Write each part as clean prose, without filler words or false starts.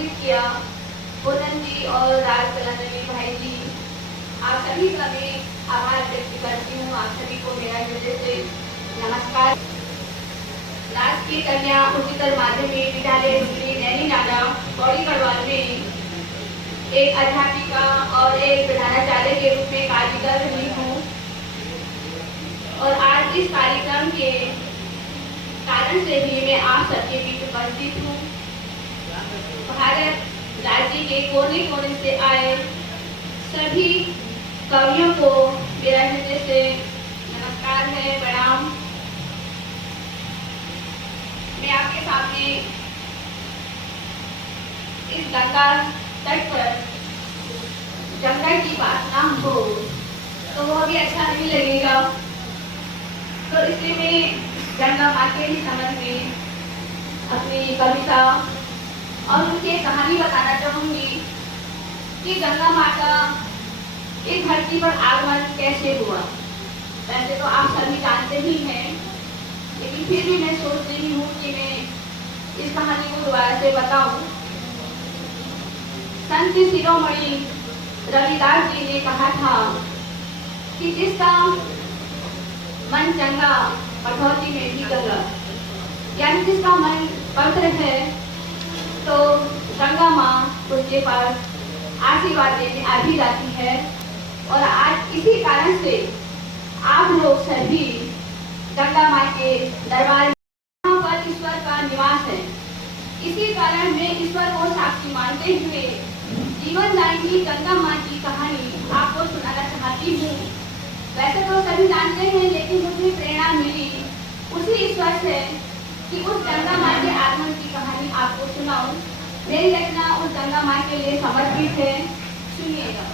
आमंत्रित किया। पूनम जी और राज कलानवी भाई जी, आप सभी का मैं आभार व्यक्त करती हूँ। आप सभी को मेरा हृदय से नमस्कार। राजकीय कन्या उच्चतर माध्यमिक विद्यालय श्री नैनी नाला पौड़ी गढ़वाल में एक अध्यापिका और एक प्रधानाचार्य के रूप में कार्य कर रही हूँ और आज इस कार्यक्रम के कारण से भी मैं आप सबके बीच उपस्थित हूँ। भारत राज्य के कोने कोने से आए सभी कवियों को मेरा हृदय से नमस्कार है, प्रणाम। मैं आपके सामने इस गंगा तट पर गंगा की बात ना हो तो वो भी अच्छा नहीं लगेगा, तो इसलिए मैं गंगा माँ के ही संबंध में अपनी कविता और उनकी कहानी बताना चाहूंगी कि गंगा माँ का इस धरती पर आगमन कैसे हुआ। वैसे तो आप सभी जानते ही हैं, लेकिन फिर भी मैं सोच रही हूँ कि मैं इस कहानी को दोबारा से बताऊं। संत शिरोमणि रविदास जी ने कहा था कि जिसका मन चंगा कठौती में भी गंगा, यानी जिसका मन पवित्र है तो गंगा माँ उसके पास आशीर्वाद देने आ भी जाती है। और आज इसी कारण से आप लोग सभी गंगा माँ के दरबार में पर ईश्वर का निवास है। इसी कारण मैं ईश्वर को साक्षी मानते हुए जीवन दायिनी गंगा माँ की कहानी आपको सुनाना चाहती हूँ। वैसे तो सभी जानते हैं, लेकिन मुझे प्रेरणा मिली उसी ईश्वर से कि उस गंगा माँ के आगमन की कहानी आपको सुनाऊं। मेरी रचना उस गंगा माँ के लिए समर्पित है, सुनिएगा।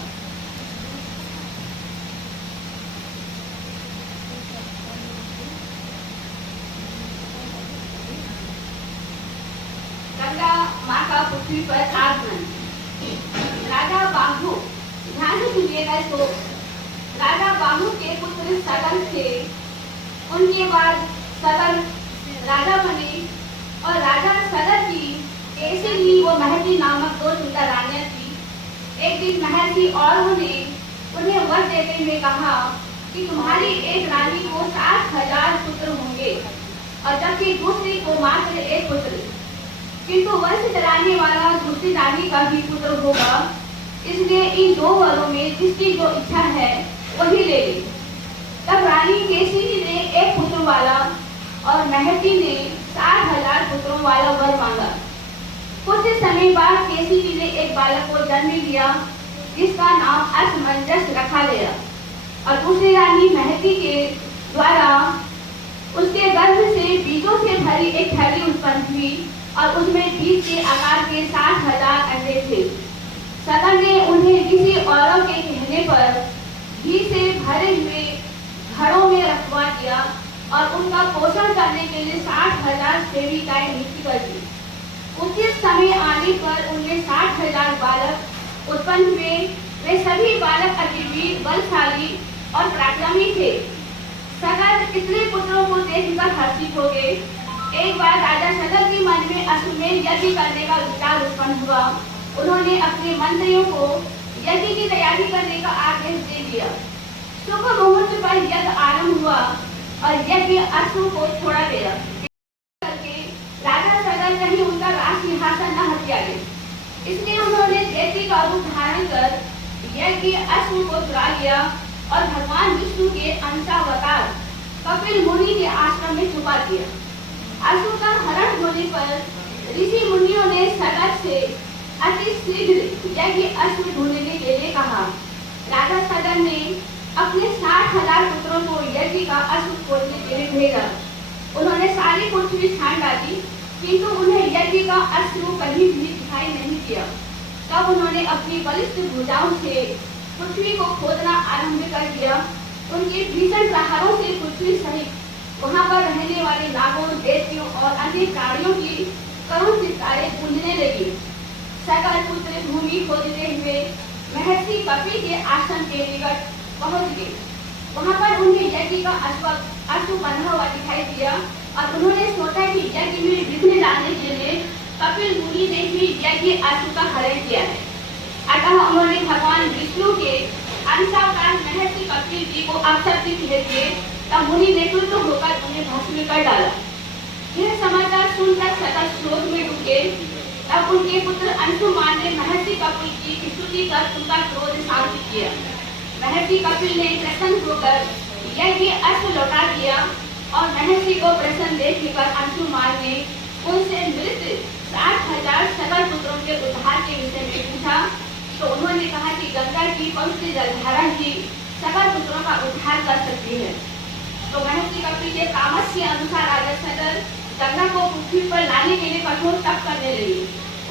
गंगा माँ का पृथ्वी पर आगमन। राजा बाहु, ध्यान से सुनिएगा इसको। राजा बाहु के पुत्र सगर थे, उनके बाद सगर राजा बने और राजा सगर की केसरी वो महर्षि नामक दो सुंदर रानियां थी। एक दिन महर्षि और ने उन्हें वर देते हुए कहा कि तुम्हारी एक रानी को 7,000 पुत्र होंगे और जबकि दूसरी को मात्र एक पुत्र, किंतु वंश चलाने वाला दूसरी रानी का भी पुत्र होगा, इसलिए इन दो वरों में जिसकी जो इच्छा है वही ले ले। तब रानी केसरी ने एक पुत्र वाला और महर्षि ने 7,000 पुत्रों वाला वर मांगा। कुछ समय बाद केसरी ने एक बालक को जन्म दिया जिसका नाम असमंजस रखा गया और दूसरी रानी महर्षि के द्वारा उसके गर्भ से बीजों से भरी एक थैली उत्पन्न हुई और उसमें बीज के आकार के 60,000 अंडे थे। सगर ने उन्हें किसी औरों के कहने पर घी से भरे हुए घड़ों में रखवा दिया और उनका पोषण करने के लिए 60,000 सेविकाएं नियुक्त कर दी। उचित समय आने पर उनमें 60,000 बालक उत्पन्न हुए। वे सभी बालक अति वीर, बलशाली और पराक्रमी थे। सगर इतने पुत्रों को देखकर हर्षित हो गए। एक बार राजा सगर के मन में अश्वमेध यज्ञ करने का विचार उत्पन्न हुआ। उन्होंने अपने मंत्रियों को यज्ञ की तैयारी करने का आदेश दे दिया। शुभ मुहूर्त पर यज्ञ आरंभ हुआ और यज्ञ अश्व को छोड़ा गया करके राजा सगर कहीं उनका राज सिंहासन न हट जाए, इसलिए उन्होंने दैत्य का रूप धारण कर यज्ञ अश्व को चुरा लिया और भगवान विष्णु के अंशावतार कपिल मुनि के आश्रम में छुपा दिया। अश्व का हरण होने पर ऋषि मुनियों ने सगर से अति शीघ्र यज्ञ अश्व ढूंढने के लिए कहा। राजा सगर ने अपने 60,000 पुत्रों को यज्ञ का अश्व खोजने के लिए भेजा। उन्होंने सारी पृथ्वी छान डाली, किंतु उन्हें यज्ञ का अश्व कहीं भी दिखाई नहीं दिया। तब उन्होंने अपनी बलिष्ठ भुजाओं से पृथ्वी को खोदना आरंभ कर दिया। उनके भीषण प्रहारों से पृथ्वी सहित वहां पर रहने वाले नागों, दैत्यों और अन्य प्राणियों की करुण चित्कारें गूंजने लगी। सगर पुत्र भूमि खोजते हुए महर्षि कपिल के आश्रम के निकट पहुंच गए। वहां पर उन्हें यज्ञ का अश्व बंधा हुआ दिखाई दिया और उन्होंने सोचा कि यज्ञ में विघ्न डालने के लिए कपिल मुनि ने भी यज्ञ अश्व का हरण किया है। अतः उन्होंने भगवान विष्णु के अंशावतार महर्षि कपिल जी को अपशब्द भेज दिए। तब मुनि ने क्रुद्ध होकर उन्हें भस्म कर डाला। यह समाचार सुनकर सदा शोक में डूब गए। तब उनके पुत्र अंशुमान ने महर्षि कपिल की स्तुति कर उनका क्रोध शांत किया। महर्षि कपिल ने प्रसन्न होकर यज्ञ अश्व लौटा दिया और महर्षि को प्रसन्न देखकर अंशुमान ने उनसे मृत 60,000 सकल पुत्रों के उद्धार के विषय में पूछा। तो उन्होंने कहा कि गंगा की पवित्र जलधारा ही सकल पुत्रों का उद्धार कर सकती है। तो महर्षि कपिल के परामर्श के अनुसार राजा सगर गंगा को पृथ्वी पर लाने के लिए कठोर तप करने लगे।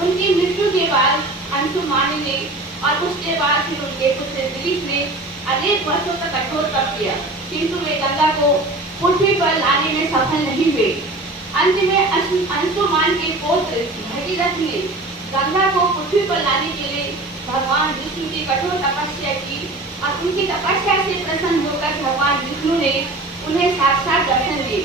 उनकी मृत्यु के बाद अंशुमान ने और उसके बाद फिर उनके पुत्र दिलीप ने अनेक वर्षों तक कठोर तप किया, किंतु वे गंगा को पृथ्वी पर लाने में सफल नहीं हुए। अंत में अंशुमान के पुत्र भगीरथ ने गंगा को पृथ्वी पर लाने के लिए भगवान विष्णु की कठोर तपस्या की और उनकी तपस्या से प्रसन्न होकर भगवान विष्णु ने उन्हें साक्षात दर्शन दिए।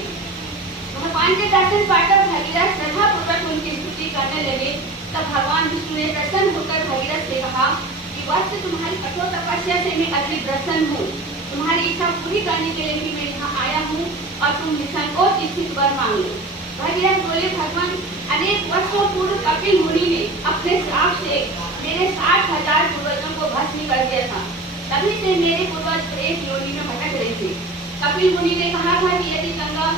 भगवान के दर्शन पाकर भगीरथ श्रद्धापूर्वक उनकी स्तुति करने लगे। तब भगवान विष्णु ने प्रसन्न होकर भगीरथ से कहा कि वत्स तुम्हारी कठोर तपस्या से मैं अति प्रसन्न हूँ। तुम्हारी इच्छा पूरी करने के लिए भी मैं यहाँ आया हूँ और तुम निसंकोच इच्छित वर मांग लो। भगीरथ बोले, भगवान, अनेक वर्षों पूर्व कपिल मुनि ने अपने श्राप से मेरे 60,000 पूर्वजों को भस्म कर दिया था। तभी से मेरे पूर्वज प्रेत योनि में भटक रहे थे। कपिल मुनि ने कहा था कि यदि गंगा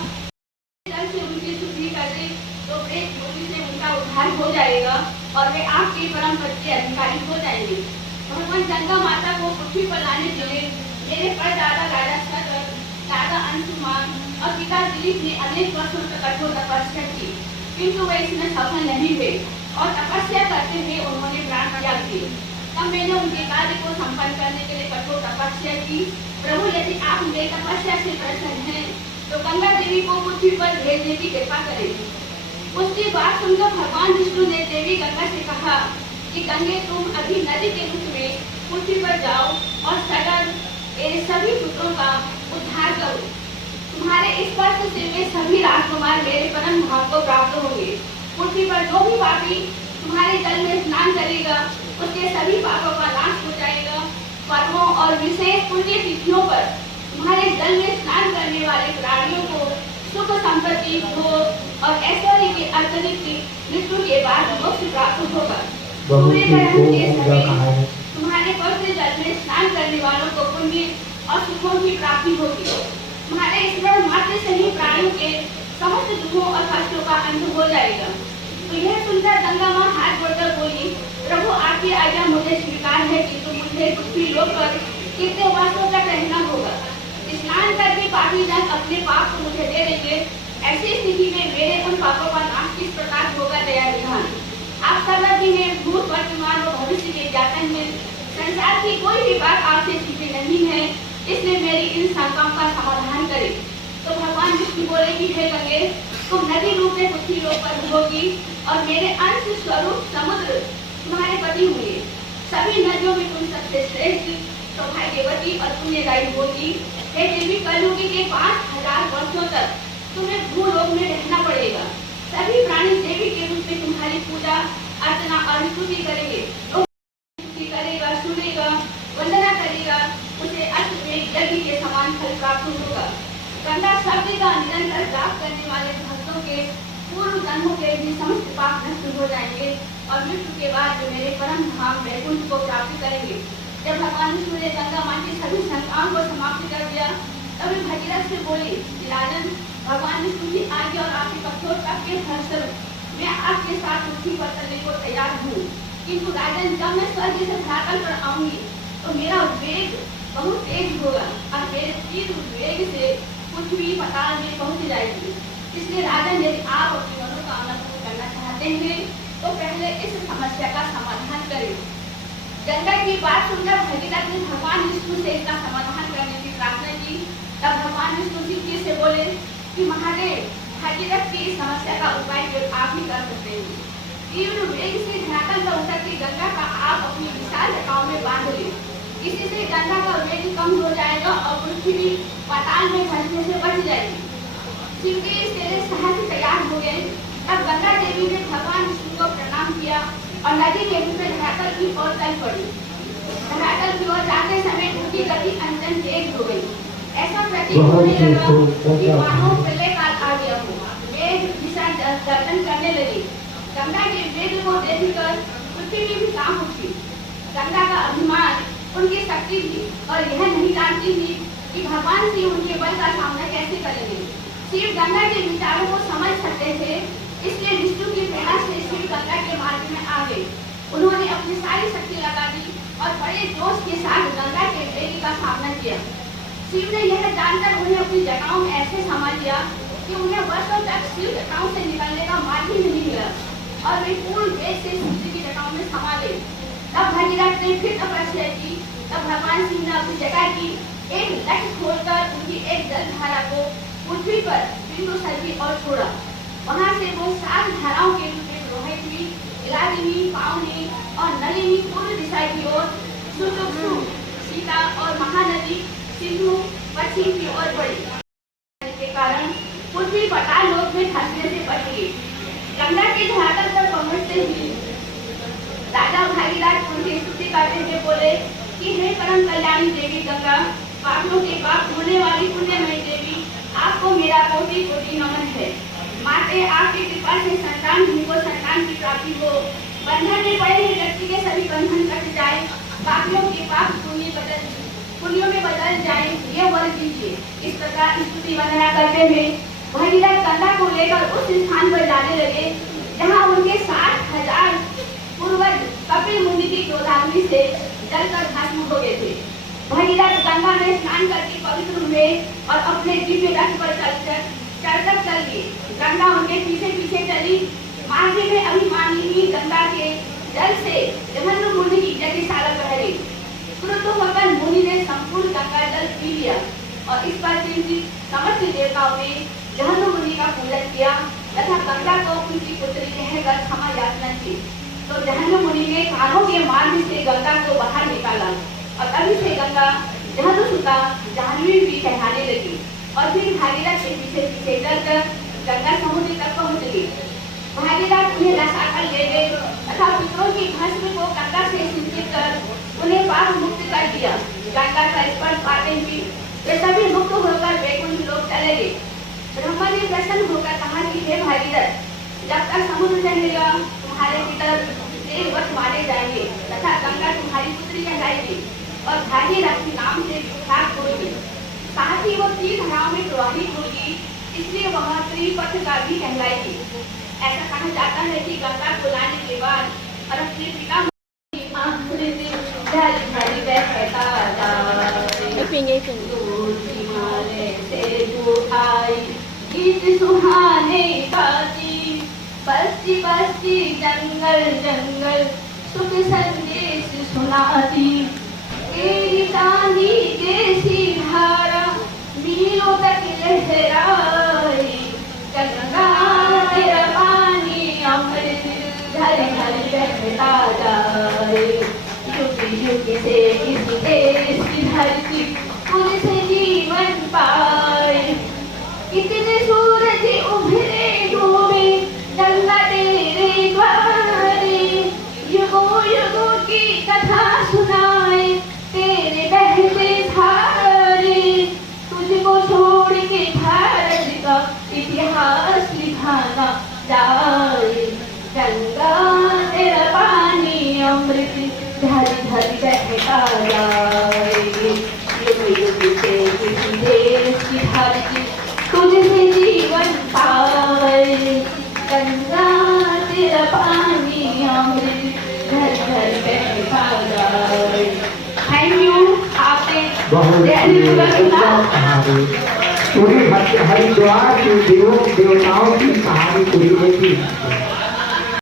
जल से उनकी शुद्धि कर दे तो प्रेत योनि से उनका उद्धार हो जाएगा और वे आपके परम पद के अधिकारी हो जाएंगे। भगवान गंगा माता को पृथ्वी पर लाने के लिए मेरे परदादा राजा सगर, दादा अंशुमान और पिता दिलीप ने अनेक वर्षों तक कठोर तपस्या की, किंतु वे इसमें सफल नहीं हुए और तपस्या करते हुए उन्होंने प्राण त्याग दिए। तब मैंने उनके कार्य को संपन्न करने के लिए कठोर तपस्या की। प्रभु, यदि आप मेरी तपस्या से प्रसन्न हैं तो गंगा देवी को पृथ्वी पर भेजने की कृपा करें। उसकी बात सुनकर भगवान विष्णु ने देवी गंगा से कहा कि गंगे, तुम अभी नदी के रूप में पृथ्वी पर जाओ और सगर मेरे सभी पुत्रों का उद्धार करो। तुम्हारे स्पर्श से वे सभी राजकुमार मेरे परम धाम को प्राप्त होंगे। पृथ्वी पर जो भी पापी तुम्हारे जल में स्नान करेगा उसके सभी पापों का नाश हो जाएगा। पर्वों और विशेष पुण्य तिथियों पर तुम्हारे जल में स्नान करने वाले प्राणियों को सुख संपत्ति, भोग और ऐश्वर्य के अतिरिक्त मृत्यु के बाद मोक्ष प्राप्त होगा। तुम्हारे पवित्र जल में स्नान करने वालों को पुण्य और सुखों की प्राप्ति होगी। तुम्हारे स्मरण मात्र से ही प्राणियों के समस्त दुखों और कष्टों का अंत हो जाएगा। तो यह सुनकर गंगा माँ हाथ जोड़कर बोली, प्रभु, आपकी आज्ञा मुझे स्वीकार है, किंतु मुझे पृथ्वी लोक पर कितने वर्षों तक रहना होगा। स्नान करके पापी जन अपने पाप को मुझे दे देंगे। ऐसी स्थिति में मेरे उन पापों का नाश किस प्रकार होगा? दया विधान, आप सर्वज्ञ हैं, भूत वर्तमान और भविष्य के ज्ञातन हैं। संसार की कोई भी बात आपसे छिपी नहीं है, इसलिए मेरी इन शंकाओं का समाधान करें। तो भगवान विष्णु बोले कि हे गंगे, तुम नदी रूप में पृथ्वी लोक पर होगी और मेरे अंश स्वरूप समुद्र तुम्हारे पति होंगे। सभी नदियों में तुम सबसे श्रेष्ठ, सौभाग्यवती और पुण्यदायी होगी। हे देवी, कलयुगी के 5,000 वर्षों तक तुम्हें भूलोक में रहना पड़ेगा। सभी प्राणी देवी के रूप में तुम्हारी पूजा अर्चना और स्तुति करेंगे। स्तुति करेगा, सुनेगा, वंदना करेगा, उसे अश्वमेध यज्ञ के समान फल प्राप्त होगा। गंगा शब्द का निरंतर जाप करने वाले भक्तों के पूर्व जन्मों के भी समस्त पाप नष्ट हो जाएंगे और मृत्यु के बाद मेरे परम धाम वैकुंठ को प्राप्त करेंगे। जब भगवान विष्णु ने गंगा माँ की सभी शंकाओं को समाप्त कर दिया, तभी भगीरथ से बोले कि राजन, भगवान विष्णु की आज्ञा और आपके कठोर तप के फलस्वरूप मैं आपके साथ पृथ्वी पर चलने को तैयार हूँ। किंतु राजन, जब मैं स्वर्ग से धरातल पर आऊंगी तो मेरा वेग बहुत तेज होगा और मेरे तीव्र वेग से पृथ्वी पाताल में पहुंच जाएगी। इसलिए राजन, यदि आप अपनी मनोकामना पूर्ण करना चाहते हैं तो पहले इस समस्या का समाधान करें। गंगा की बात सुनकर भगीरथ ने भगवान विष्णु से इसका समाधान करने की प्रार्थना की। तब भगवान विष्णु जी से बोले कि महादेव, भगीरथ की इस समस्या का उपाय केवल आप ही कर सकते हैं। तीव्र वेग से धरातल पर उतरती गंगा का आप अपनी विशाल जटाओं में बांध ले। इसी से गंगा का वेग कम हो जाएगा और पृथ्वी पाताल में फंसने से बच जाएगी। शिव के तेरे साहस तैयार हो गए। तब गंगा देवी ने भगवान विष्णु को प्रणाम किया और नदी के मुंह से धरातल की ओर चल पड़ी। धरातल की ओर जाते समय उनकी गति अंतन तेज हो गई। ऐसा प्रतीत होने लगा कि मानो प्रलय काल आ गया हो। वेग दिशा दर्शन करने लगी। गंगा के वेग को देखकर पृथ्वी भी कांप उठी। गंगा का अभिमान, उनकी शक्ति थी और यह नहीं जानती थी कि भगवान शिव उनके बल का सामना कैसे करेंगे। शिव गंगा के विचारों को समझ सकते थे, इसलिए विष्णु की प्रेरणा से शिव गंगा के मार्ग में आ गए। उन्होंने अपनी सारी शक्ति लगा दी और बड़े जोश के साथ गंगा के वेग का सामना किया। शिव ने यह जानकर उन्हें अपनी जटाओं में ऐसे संभाल लिया कि उन्हें वर्षों तक शिव जटाओं से निकलने का मार्ग ही नहीं मिला और वे पूर्ण वेग से शिव की जटाओं में समा गए। तब भगीरथ ने फिर तपस्या की। तब भगवान शिव ने अपनी जटा की एक लठ खोलकर उनकी एक जलधारा को पृथ्वी पर बिंदु सर की ओर छोड़ा। वहां से वो 7 धाराओं के रूप में प्रवाहित हुई। इलादिनी, पावनी और नलिनी पूर्व दिशा की ओर, सुषुप्तु, सीता और महानदी सिंधु पश्चिम की ओर बढ़ी। के कारण पृथ्वी पाताल लोक में धंसने से बच गई। गंगा के धरातल पर पहुंचते ही राजा भागीरथ उनकी स्तुति करते हुए बोले कि हे परम कल्याणी देवी गंगा, पापियों के पाप धोने वाली पुण्यमयी देवी, आपको मेरा कोटि कोटि नमन है। माते आपकी कृपा से संतानहीन को संतान की प्राप्ति हो, बंधन में पड़े हुए व्यक्ति के सभी बंधन कट जाए, पापियों के पाप पुण्यों में बदल जाए, ये वर दीजिए। इस प्रकार स्तुति वंदना करते हुए भगीरथ गंगा को लेकर उस स्थान पर जाने लगे जहाँ उनके 60,000 पूर्वज कपिल मुनि की गोदावरी से जलकर भस्म हो गए थे। भगीरथ गंगा में स्नान करके पवित्र हुए और अपने दिव्य रथ पर चढ़कर चल गए। गंगा उनके पीछे पीछे चली। मार्ग में अभिमानिनी गंगा के जल से जहन्नुम मुनि की यज्ञशाला बह गई। क्रुद्ध होकर मुनि ने संपूर्ण गंगा जल पी लिया और इस पर समस्त देवताओं ने जहन्नुम मुनि का पूजन किया तथा गंगा को उनकी पुत्री कहकर क्षमा याचना की। तो जहन्नुम मुनि ने कानों के मार्ग से गंगा को बाहर निकाला और तभी से गंगा जहन्नुसुता जाह्नवी भी कहलाने लगी और फिर भागीरथ के पीछे पीछे चलकर गंगा समुद्र तक पहुंच गई। भागीरथ उन्हें रसातल ले गए तथा पितरों की भस्म को गंगा से सिंचित कर उन्हें पाप मुक्त कर दिया। गंगा का स्पर्श पाते ही वे सभी मुक्त होकर वैकुंठ लोक चले गए। ब्रह्मा ने प्रसन्न होकर कहा कि हे भागीरथ, जब तक समुद्र रहेगा तुम्हारे पितर देववत मारे जाएंगे तथा गंगा तुम्हारी पुत्री कहलाएगी और भागीरथ नाम से विख्यात होगी। साथ ही वो 3 धाराओं में प्रवाहित होगी, इसलिए वह त्रिपथगा भी कहलाएगी। ऐसा कहा जाता है कि गंगा को लाने के बाद और अपने पिता गीत सुहाने गाती, बस्ती बस्ती जंगल जंगल सुख संदेश सुनाती। तेरी चांदी जैसी धारा मीलों तक लहराई, गंगा तेरा पानी अमृत झर झर बहता जाए। युग युग से इस देश की धरती तुझसे जीवन पाए। कितने सूरज उभरे डूबे गंगा तेरे द्वारे, युगों युगों की कथा सुनाए तेरे बहते धारे। तुझको छोड़ के भारत का इतिहास लिखाना जाए, गंगा तेरा पानी अमृत झर झर बहता जाए। युग युग से किसी देश की धरती तुझसे जीवन पाए, गंगा तेरा पानी अमृत झर झर बहता जाए। Thank you. आपने पूरी हरिद्वार की देवताओं की कहानी पूरी होती है।